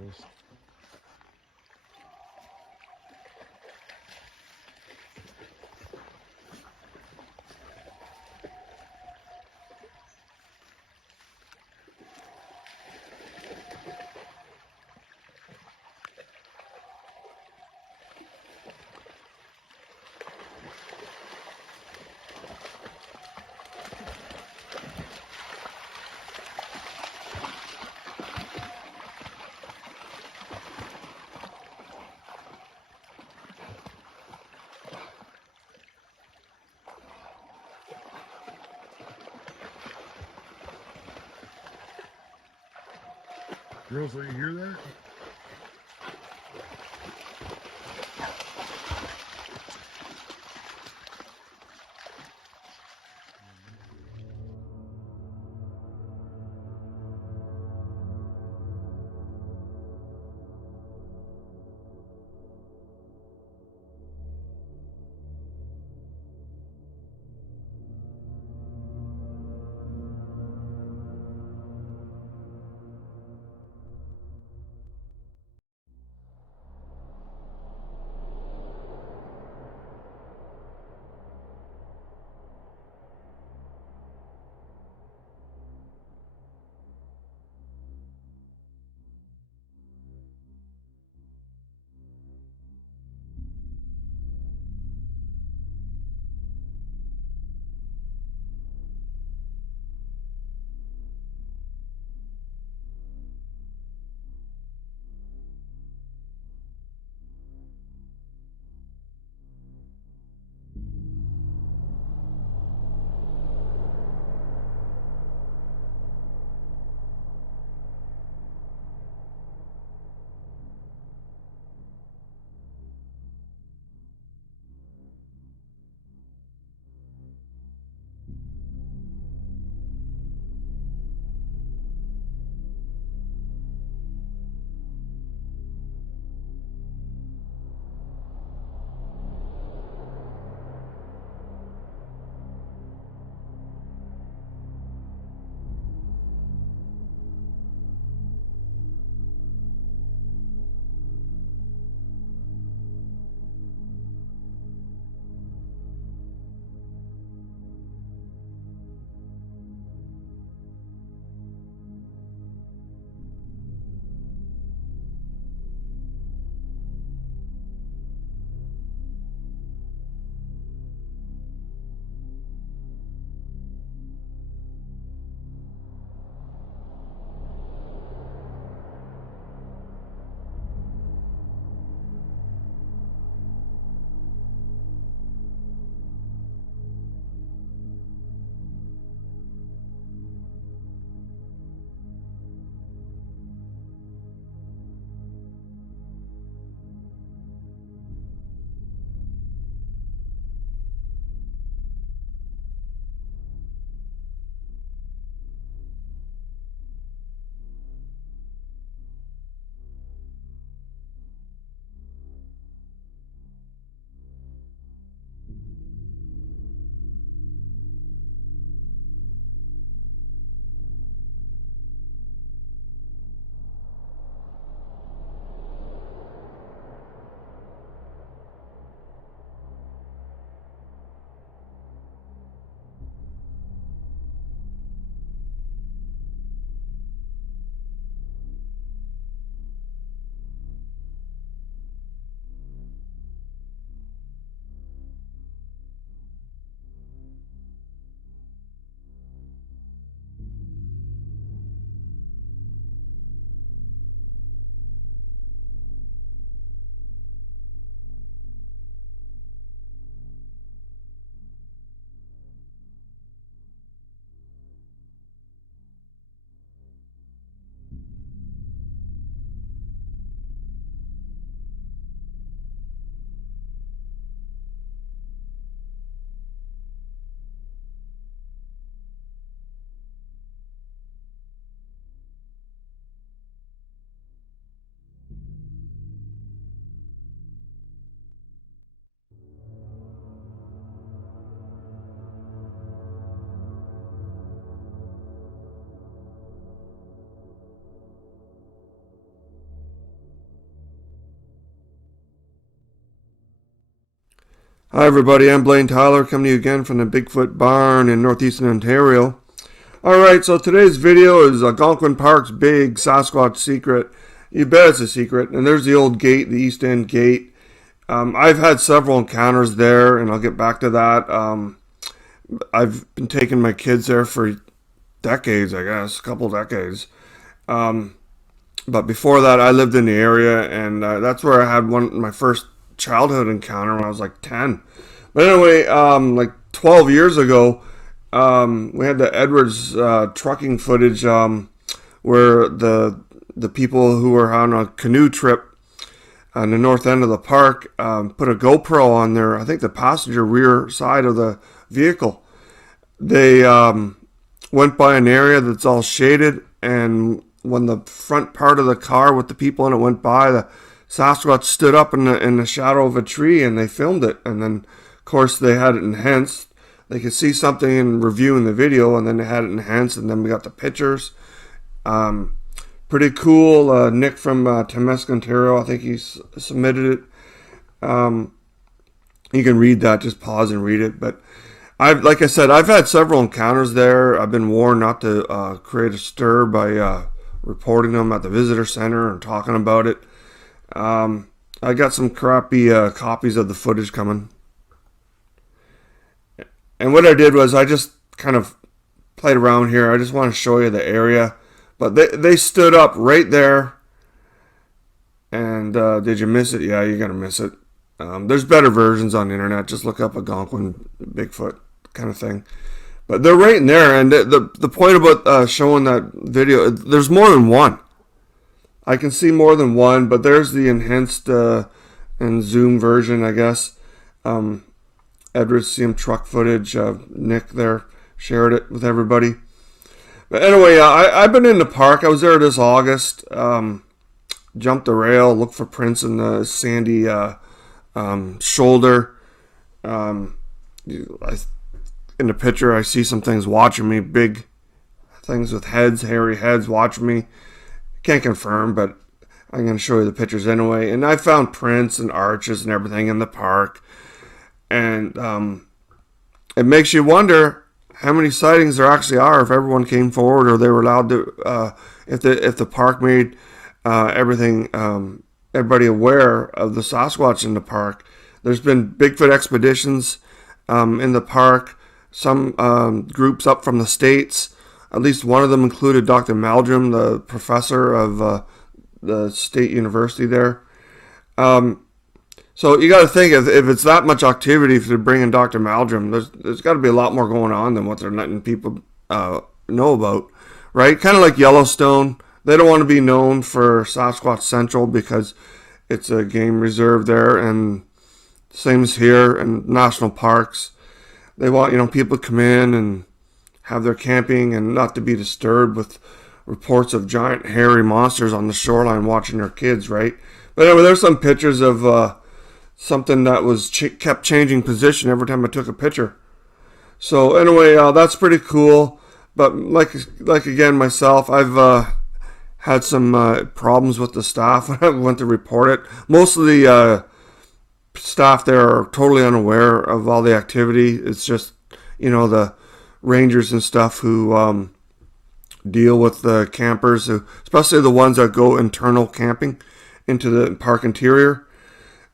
girls. Girls, are you hear that? Hi everybody, I'm Blaine Tyler coming to you again from the Bigfoot Barn in northeastern Ontario. Alright, so today's video is Algonquin Park's big Sasquatch secret. You bet it's a secret. And there's the old gate, the East End gate. I've had several encounters there, and I'll get back to that. I've been taking my kids there for decades, I guess, a couple decades. But before that, I lived in the area, and that's where I had my first childhood encounter when I was like 10. But anyway, like 12 years ago, we had the Edwards trucking footage where the people who were on a canoe trip on the north end of the park put a GoPro on their, I think the passenger rear side of the vehicle. They went by an area that's all shaded, and when the front part of the car with the people in it went by, the Sasquatch stood up in the shadow of a tree, and they filmed it. And then, of course, they had it enhanced. They could see something in reviewing the video, and then they had it enhanced, and then we got the pictures. Pretty cool. Nick from Temesc, Ontario, I think he submitted it. You can read that. Just pause and read it. But like I said, I've had several encounters there. I've been warned not to create a stir by reporting them at the visitor center and talking about it. I got some crappy copies of the footage coming. And what I did was I just kind of played around here. I just want to show you the area. But they stood up right there. And did you miss it? Yeah, you're going to miss it. There's better versions on the internet. Just look up Algonquin Bigfoot kind of thing. But they're right in there. And the point about showing that video, there's more than one. I can see more than one, but there's the enhanced and zoom version, I guess. Edwards CM truck footage. Nick there shared it with everybody. But anyway, I've been in the park. I was there this August. Jumped the rail, looked for prints in the sandy shoulder. In the picture, I see some things watching me. Big things with heads, hairy heads watching me. Can't confirm, but I'm going to show you the pictures anyway. And I found prints and arches and everything in the park. And it makes you wonder how many sightings there actually are if everyone came forward, or they were allowed to, if the park made everybody aware of the Sasquatch in the park. There's been Bigfoot expeditions in the park. Some groups up from the States. At least one of them included Dr. Meldrum, the professor of the state university there. So you got to think, if it's that much activity to bring in Dr. Meldrum, there's got to be a lot more going on than what they're letting people know about, right? Kind of like Yellowstone. They don't want to be known for Sasquatch Central because it's a game reserve there, and same as here in national parks. They want people to come in and have their camping and not to be disturbed with reports of giant hairy monsters on the shoreline watching their kids, right? But anyway, there's some pictures of something that was kept changing position every time I took a picture. So anyway, that's pretty cool. But like again, myself, I've had some problems with the staff when I went to report it. Most of the staff there are totally unaware of all the activity. It's just, the rangers and stuff who deal with the campers, especially the ones that go internal camping into the park interior.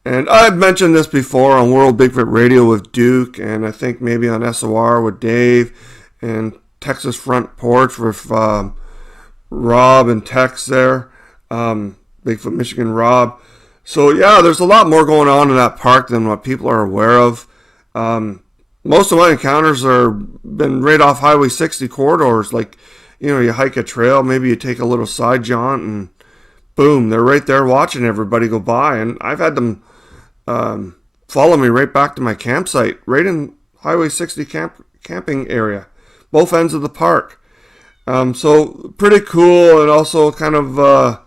And I've mentioned this before on World Bigfoot Radio with Duke, and I think maybe on SOR with Dave, and Texas Front Porch with Rob and Tex there, Bigfoot Michigan Rob. So yeah, there's a lot more going on in that park than what people are aware of. Most of my encounters are been right off Highway 60 corridors. Like, you hike a trail, maybe you take a little side jaunt, and boom, they're right there watching everybody go by. And I've had them follow me right back to my campsite, right in Highway 60 camping area, both ends of the park. So pretty cool, and also kind of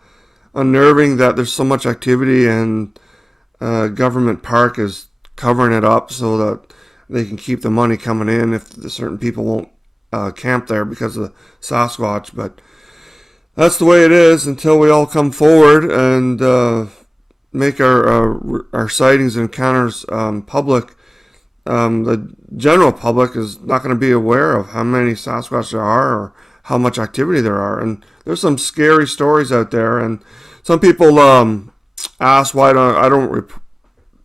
unnerving that there's so much activity, and government park is covering it up so that they can keep the money coming in if certain people won't camp there because of Sasquatch. But that's the way it is until we all come forward and make our sightings and encounters public. the general public is not going to be aware of how many Sasquatch there are or how much activity there are. And there's some scary stories out there. And some people ask why I don't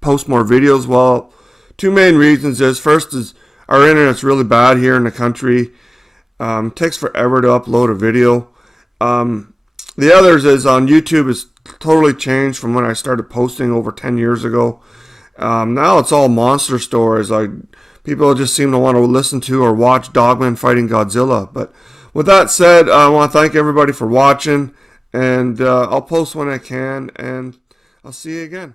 post more videos. Well, two main reasons is, first is our internet's really bad here in the country. It takes forever to upload a video. The others is on YouTube is totally changed from when I started posting over 10 years ago. Now it's all monster stories. Like, people just seem to want to listen to or watch dogmen fighting Godzilla. But with that said, I want to thank everybody for watching, and I'll post when I can, and I'll see you again.